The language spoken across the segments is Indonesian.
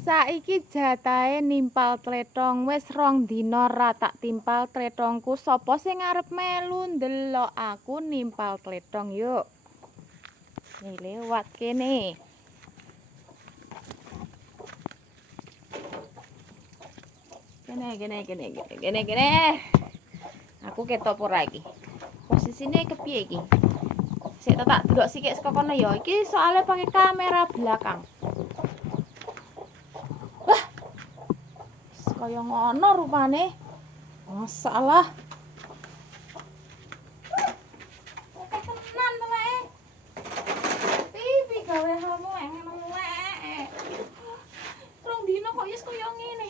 Saiki jatahe nimpal tletong wis 2 dina ra tak timpal tletongku. Sapa sing arep melu ndelok aku nimpal tletong yuk. Nih lewat kene. Kene. Aku ketok ora iki. Posisine kepiye iki? Sik tak delok sikik saka kono ya. Iki soalnya pakai kamera belakang. Wah. Kaya ngono rupane. Masalah. Oke tenan to wae. Pipi gawe hamu elek. 2 dina kok wis kaya ngene.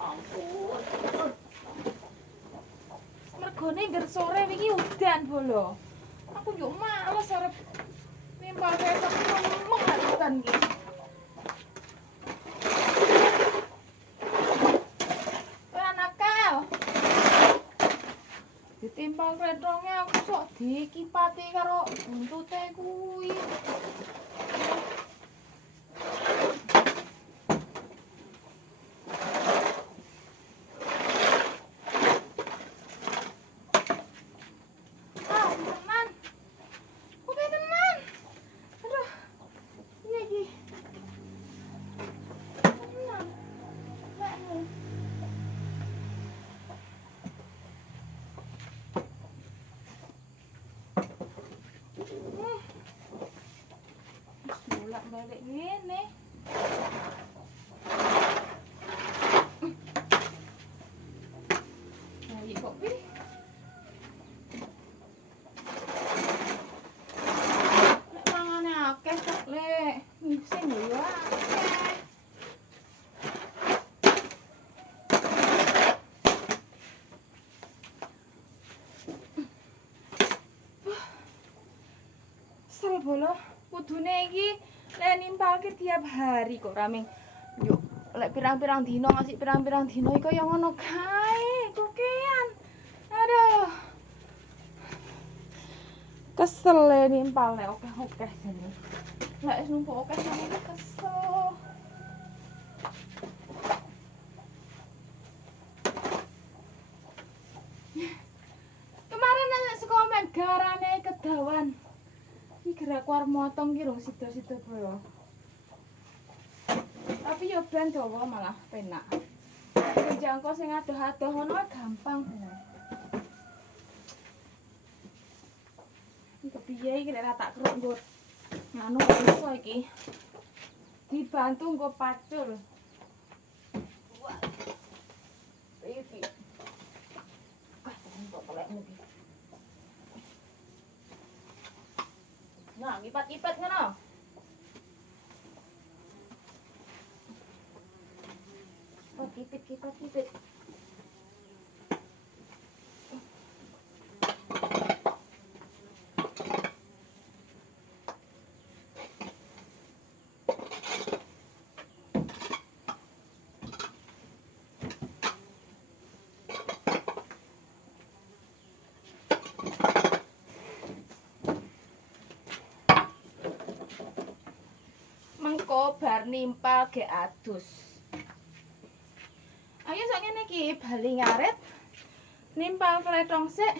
Ampun. Mergone ngger sore wingi udan bolo. Aku yo males arep nimpal ketok nemeng udan iki. Ditimpal kretongnya aku sok dikipati karo buntute kuwi. Tenan. Oke tenan. Aduh. Iya iki. Tenan. Lekmu. Bolak-balik ngene. Nah, iki kok pi. Lek mangane akeh kok, Lek. Ngising yo akeh. Sel bolo, kudune iki lek nimpalke tiap hari kok rame. Yuk, lek pirang-pirang dino ngasih pirang-pirang dino iki kaya ngono kae, kokean. Aduh. Kesel le nimpal lek akeh-akeh jane. Lek wis numpuk akeh jane kesel. Kemarin nanya sekomen garane kedawan. Iki gerak war motong ki lho sida-sida bro. Tapi yo ben dawa malah penak. Jangkau sing adoh-adoh ngono gampang bener. Iki kepiye iki lek tak keruk nggo nganu kok iso iki. Dibantu nggo pacul. Wah. Iki. Kok telekmu iki. Nah, lipat-lipat ngono. Oh, kipit. Mengko bar nimpal ge adus. Ayo sak ngene iki bali ngaret. Nimpal kletong sik.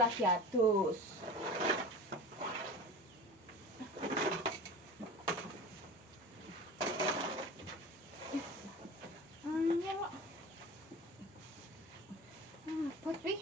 Lagi adus. Anyel kok. Buat pi.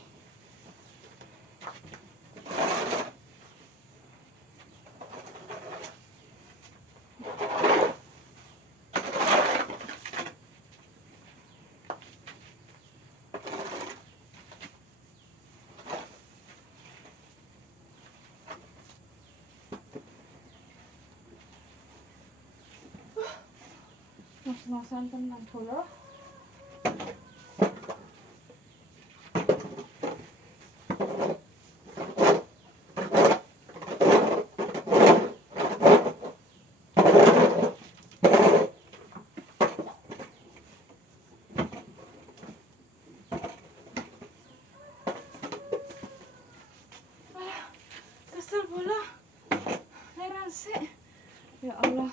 Mas-masan tenan bolo. Kesel bolo. Heran sih. Ya Allah,